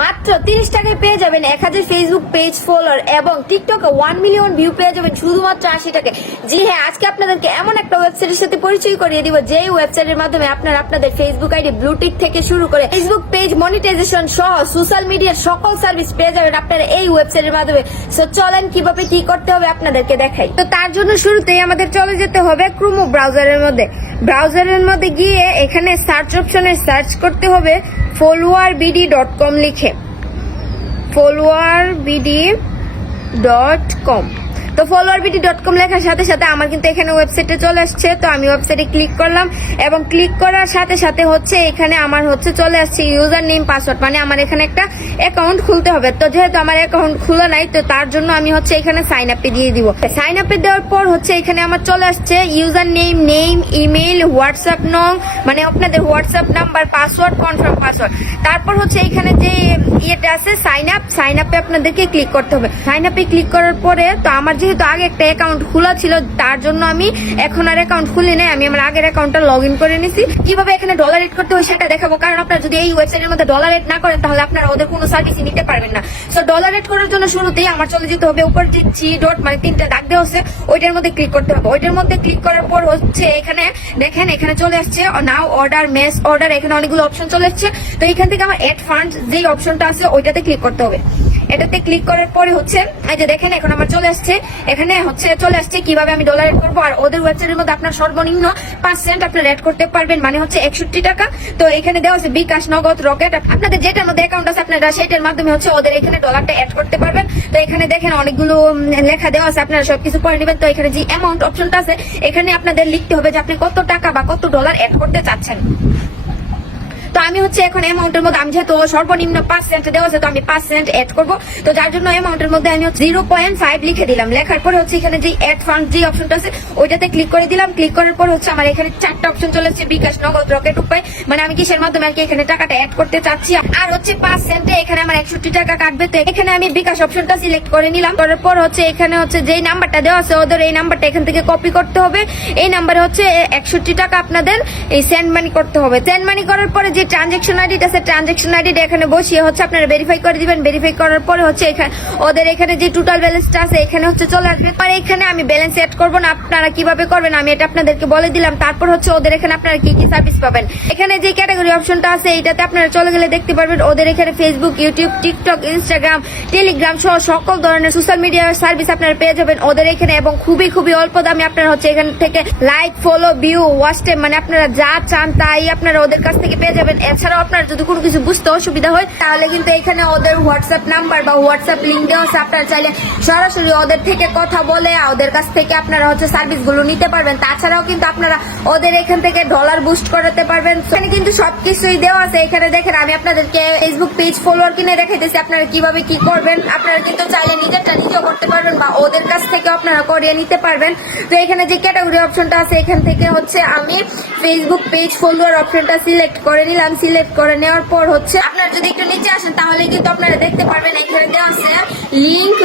মাত্র 30 টাকায় পেয়ে যাবেন 1000 ফেসবুক পেজ ফলোয়ার এবং টিকটকে 1 মিলিয়ন ভিউ পেয়ে যাবেন শুধুমাত্র 80 টাকায়। জি হ্যাঁ, আজকে আপনাদেরকে এমন একটা ওয়েবসাইটের সাথে পরিচয় করিয়ে দিব যে ওয়েবসাইটের মাধ্যমে আপনারা আপনাদের ফেসবুক আইডি ব্লুটিক থেকে শুরু করে ফেসবুক পেজ মনিটাইজেশন সহ সোশ্যাল মিডিয়ার সকল সার্ভিস পেয়ে যাবেন আপনারা এই ওয়েবসাইটের মাধ্যমে। সো চলেন কিভাবে কি করতে হবে আপনাদেরকে দেখাই। তো তার জন্য শুরুতেই আমাদের চলে যেতে হবে ক্রোম ব্রাউজারের মধ্যে। ব্রাউজারের মধ্যে গিয়ে এখানে সার্চ অপশনে সার্চ করতে হবে followerbd.com লিখে followerbd.com। তো followerbd.com লেখার সাথে সাথে আমার কিন্তু এখানে ওয়েবসাইটে চলে আসছে। তো আমি ওয়েবসাইটে ক্লিক করলাম এবং ক্লিক করার সাথে সাথে হচ্ছে এখানে আমার হচ্ছে চলে আসছে ইউজার নেম পাসওয়ার্ড, মানে আমার এখানে একটা অ্যাকাউন্ট খুলতে হবে। তো যেহেতু আমার অ্যাকাউন্ট খোলা নাই তো তার জন্য আমি হচ্ছে এখানে সাইন আপে দিয়ে দিব। সাইন আপে দেওয়ার পর হচ্ছে এখানে আমার চলে আসছে ইউজার নেম, ইমেইল, হোয়াটসঅ্যাপ নং, মানে আপনাদের WhatsApp number, password, confirm password. তারপর হচ্ছে এখানে যে ইয়েটা আছে সাইন আপে আপনাদেরকে ক্লিক করতে হবে। সাইন আপে ক্লিক করার পরে তো আমার যেহেতু আগে একটা অ্যাকাউন্ট খোলা ছিল তার জন্য আমি এখন আর অ্যাকাউন্ট খুলি নাই, আমি আমার আগের অ্যাকাউন্টটা লগ ইন করে নিছি। কিভাবে এখানে ডলার এড করতে হয় সেটা দেখাবো, কারণ আপনারা যদি এই ওয়েবসাইটের মধ্যে ডলার এড না করেন তাহলে আপনারা ওদের কোনো সার্ভিসই নিতে পারবেন না। সো ডলার এড করার জন্য শুরুতেই আমার চলে যেতে হবে উপর যে থ্রি ডট মানে তিনটা দাগ দেওয়া আছে ওইটার মধ্যে ক্লিক করতে হবে। ওইটার মধ্যে ক্লিক করার পর হচ্ছে এখানে দেখেন এখানে চলে আসছে নাও অর্ডার, মেস অর্ডার, এখানে অনেকগুলো অপশন চলে আসছে। তো এখান থেকে আমার এড ফান্ড যেই অপশনটা আছে ওইটাতে ক্লিক করতে হবে। এটাতে ক্লিক করার পরে হচ্ছে এই যে দেখেন এখন আমার চলে আসছে, এখানে হচ্ছে চলে আসছে কিভাবে আমি ডলার এড করবো। আর ওদের ওয়েবসাইটের মধ্যে আপনার সর্বনিম্ন 5 সেন্ট আপনার এড করতে পারবেন, মানে হচ্ছে 61 টাকা। তো এখানে দেওয়া আছে বিকাশ, নগদ, রকেট, আপনাদের যেটার মধ্যে অ্যাকাউন্ট আছে আপনারা সেটার মাধ্যমে হচ্ছে ওদের এখানে ডলারটা এড করতে পারবেন। তো এখানে দেখেন অনেকগুলো লেখা দেওয়া আছে, আপনারা সবকিছু পড়ে নেবেন। তো এখানে যে অ্যামাউন্ট অপশনটা আছে এখানে আপনাদের লিখতে হবে যে আপনি কত টাকা বা কত ডলার এড করতে চাচ্ছেন। তো আমি হচ্ছে এখন অ্যামাউন্টের মধ্যে আমি যেহেতু সর্বনিম্ন 5 সেন্ট দেওয়া আছে তো আমি 5 সেন্ট এড করবো। তো যার জন্য অ্যামাউন্টের মধ্যে আমি 0.5 লিখে দিলাম। লেখার পরে হচ্ছে এখানে যে এড ফান্ড যে অপশনটা আছে ওইটাতে ক্লিক করে দিলাম। ক্লিক করার পর হচ্ছে আমার এখানে 4টা অপশন চলে আসছে, বিকাশ, নগদ, রকেট, উপায়, মানে আমি কিসের মাধ্যমে আর কি এখানে টাকাটা এড করতে চাচ্ছি। আর হচ্ছে 5 সেন্টে এখানে আমার 61 টাকা কাটবে। তো এখানে আমি বিকাশ অপশনটা সিলেক্ট করে নিলাম। করার পর হচ্ছে এখানে হচ্ছে যেই নাম্বারটা দেওয়া আছে ওদের এই নাম্বারটা এখান থেকে কপি করতে হবে। এই নাম্বারে হচ্ছে 61 টাকা আপনাদের এই সেন্ড মানি করতে হবে। সেন্ড মানি করার পরে যে ট্রানজেকশন আইডি ট্রানজেকশন আইডিটা এখানে বসিয়ে হচ্ছে আপনারা ভেরিফাই করে দিবেন। ভেরিফাই করার পরে হচ্ছে এখানে ওদের এখানে যে টোটাল ব্যালেন্সটা আছে এখানে হচ্ছে চলে আসবে। আর এখানে আমি ব্যালেন্স এড করব না, আপনারা কিভাবে করবেন আমি এটা আপনাদেরকে বলে দিলাম। তারপর হচ্ছে ওদের এখানে আপনারা কি কি সার্ভিস পাবেন, এখানে যে ক্যাটাগরি অপশনটা আছে এইটাতে আপনারা চলে গেলে দেখতে পারবেন ওদের এখানে Facebook, YouTube, TikTok, Instagram, Telegram সহ সকল ধরনের সোশ্যাল মিডিয়ার সার্ভিস আপনারা পেয়ে যাবেন ওদের এখানে, এবং খুবই খুবই অল্প দামে আপনারা হচ্ছে এখান থেকে like, follow, view, watch time, মানে আপনারা যা চান তাই আপনারা ওদের কাছ থেকে পেয়ে যাবেন। এছাড়াও আপনারা যদি কোনো কিছু বুঝতে অসুবিধা হয় তাহলে কিন্তু এখানে ওদের হোয়াটসঅ্যাপ নাম্বার বা হোয়াটসঅ্যাপ লিঙ্ক দেওয়া আছে, আপনারা চাইলে সরাসরি ওদের থেকে কথা বলে ওদের কাছ থেকে আপনারা হচ্ছে সার্ভিস গুলো নিতে পারবেন। তাছাড়াও কিন্তু আপনারা ওদের এখান থেকে ডলার বুস্ট করাতে পারবেন। এখানে কিন্তু সবকিছুই দেওয়া আছে। এখানে দেখেন আমি আপনাদেরকে ফেসবুক পেজ ফলোয়ার কিনে দেখাইতেছি আপনারা কিভাবে কি করবেন। আপনারা কিন্তু চাইলে নিজেরটা নিজেও করতে পারবেন বা ওদের কাছ থেকে আপনারা করিয়ে নিতে পারবেন। তো এখানে যে ক্যাটাগরি অপশনটা আছে এখান থেকে হচ্ছে আমি ফেসবুক পেজ ফলোয়ার অপশনটা সিলেক্ট করে নিলাম। সিলেক্ট করে নেওয়ার পর হচ্ছে আপনারা যদি একটু নিচে আসেন তাহলে কিন্তু আপনারা দেখতে পারবেন এখানে দেওয়া আছে লিঙ্ক,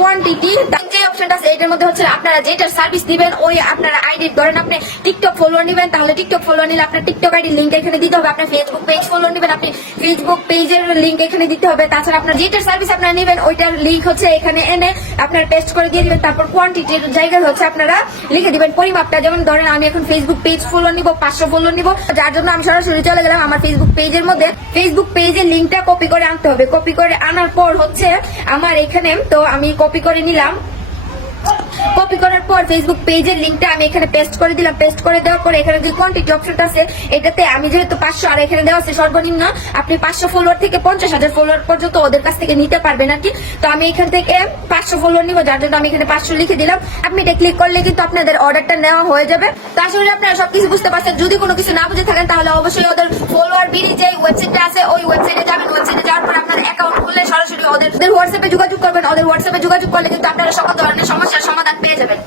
কোয়ান্টিটি, যে অপশনটা আছে এটার মধ্যে হচ্ছে আপনারা যেটার সার্ভিস দিবেন ওই আপনারা আইডি, ধরেন আপনি টিকটক ফলোয়ার নেবেন তাহলে টিকটক ফলোয়ার নিলে আপনার টিকটক আইডি লিঙ্ক এখানে দিতে হবে। আপনার ফেসবুক পেজ ফলোয়ার নেবেন আপনি ফেসবুক পেজের লিঙ্ক এখানে দিতে হবে। তাছাড়া আপনার যেটার সার্ভিস আপনারা নেবেন ওইটার লিঙ্ক হচ্ছে এখানে এনে আপনারা পেস্ট করে দিয়ে দিবেন। তারপর কোয়ান্টিটির জায়গায় হচ্ছে আপনারা লিখে দিবেন পরিমাপটা, যেমন ধরেন আমি এখন ফেসবুক পেজ ফলোয়ার নিব 500 ফলোয়ার নিব, যার জন্য আমি সরাসরি চলে গেলাম আমার ফেসবুক পেজের মধ্যে। ফেসবুক পেজের লিঙ্কটা কপি করে আনতে হবে। কপি করে আনার পর হচ্ছে আমার এখানে তো আমি কপি করে নিলাম। কপি করার পর ফেসবুক পেজের লিঙ্কটা আমি এখানে পেস্ট করে দিলাম। পেস্ট করে দেওয়ার পর এখানে যে কোয়ান্টিটি অপশনটা আছে এটাতে আমি যেহেতু 500 আর এখানে দেওয়া আছে সর্বনিম্ন আপনি 500 ফলোয়ার থেকে 50,000 ফলোয়ার পর্যন্ত ওদের কাছ থেকে নিতে পারবেন আর কি। তো আমি এখান থেকে 500 ফলোয়ার নিব, যার জন্য আমি এখানে 500 লিখে দিলাম। আপনি এটা ক্লিক করলে কিন্তু আপনাদের অর্ডারটা নেওয়া হয়ে যাবে। তো আসলে আপনারা সবকিছু বুঝতে পারছেন। যদি কোনো কিছু না বুঝে থাকেন তাহলে অবশ্যই ওদের ফলোয়ার বিডি যে ওয়েবসাইটটা আছে ওই ওয়েবসাইটে যাবেন। ওয়েবসাইটে যাওয়ার পর আপনার অ্যাকাউন্ট খুললে সরাসরি ওদের হোয়াটসঅ্যাপে যোগাযোগ করবেন। ওদের হোয়াটসঅ্যাপে যোগাযোগ করলে কিন্তু আপনারা সকল ধরনের সমস্যার সমাধান পেয়ে যাবেন।